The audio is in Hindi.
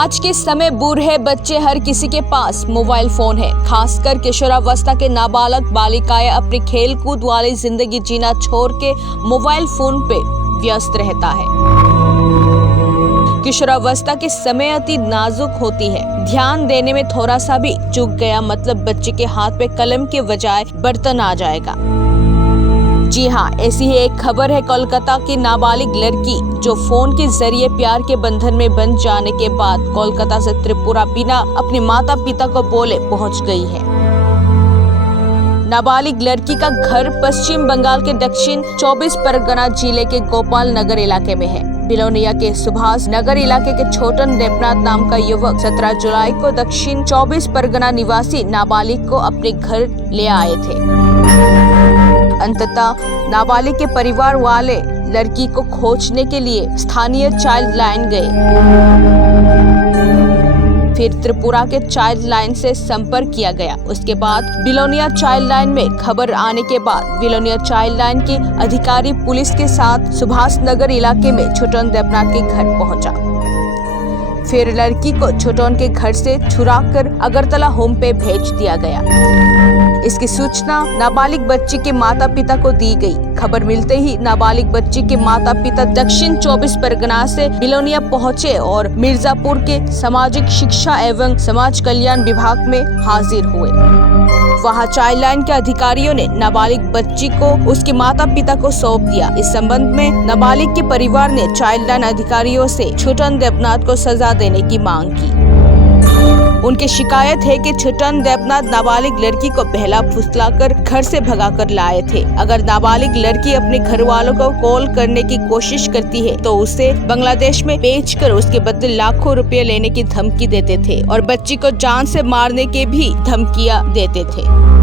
आज के समय बूढ़े बच्चे हर किसी के पास मोबाइल फोन है। खासकर किशोरावस्था के नाबालग बालिकाएं अपनी खेल कूद वाली जिंदगी जीना छोड़ के मोबाइल फोन पे व्यस्त रहता है। किशोरावस्था के समय अति नाजुक होती है। ध्यान देने में थोड़ा सा भी चूक गया मतलब बच्चे के हाथ पे कलम के बजाय बर्तन आ जाएगा। जी हाँ, ऐसी ही एक खबर है कोलकाता की नाबालिग लड़की जो फोन के जरिए प्यार के बंधन में बंध जाने के बाद कोलकाता से त्रिपुरा बिना अपने माता पिता को बोले पहुंच गई है। नाबालिग लड़की का घर पश्चिम बंगाल के दक्षिण 24 परगना जिले के गोपाल नगर इलाके में है। बिलोनिया के सुभाष नगर इलाके के छोटन देवनाथ नाम का युवक 17 जुलाई को दक्षिण 24 परगना निवासी नाबालिग को अपने घर ले आए थे। अंततः नाबालिग के परिवार वाले लड़की को खोजने के लिए स्थानीय चाइल्ड लाइन गए। फिर त्रिपुरा के चाइल्ड लाइन से संपर्क किया गया। उसके बाद बिलोनिया चाइल्ड लाइन में खबर आने के बाद बिलोनिया चाइल्ड लाइन के अधिकारी पुलिस के साथ सुभाष नगर इलाके में छोटन देवनाथ के घर पहुंचा। फिर लड़की को छोटन के घर से छुड़ाकर अगरतला होम पे भेज दिया गया। इसकी सूचना नाबालिग बच्ची के माता पिता को दी गई। खबर मिलते ही नाबालिग बच्ची के माता पिता दक्षिण 24 परगना से बिलोनिया पहुंचे और मिर्जापुर के सामाजिक शिक्षा एवं समाज कल्याण विभाग में हाजिर हुए। वहां चाइल्ड लाइन के अधिकारियों ने नाबालिग बच्ची को उसके माता पिता को सौंप दिया। इस संबंध में नाबालिग के परिवार ने चाइल्ड लाइन अधिकारियों से छोटन देवनाथ को सजा देने की मांग की। उनकी शिकायत है कि छोटन देवनाथ नाबालिग लड़की को बहला फुसलाकर घर से भगाकर लाए थे। अगर नाबालिग लड़की अपने घर वालों को कॉल करने की कोशिश करती है तो उसे बांग्लादेश में बेचकर उसके बदले लाखों रुपए लेने की धमकी देते थे और बच्ची को जान से मारने के भी धमकियां देते थे।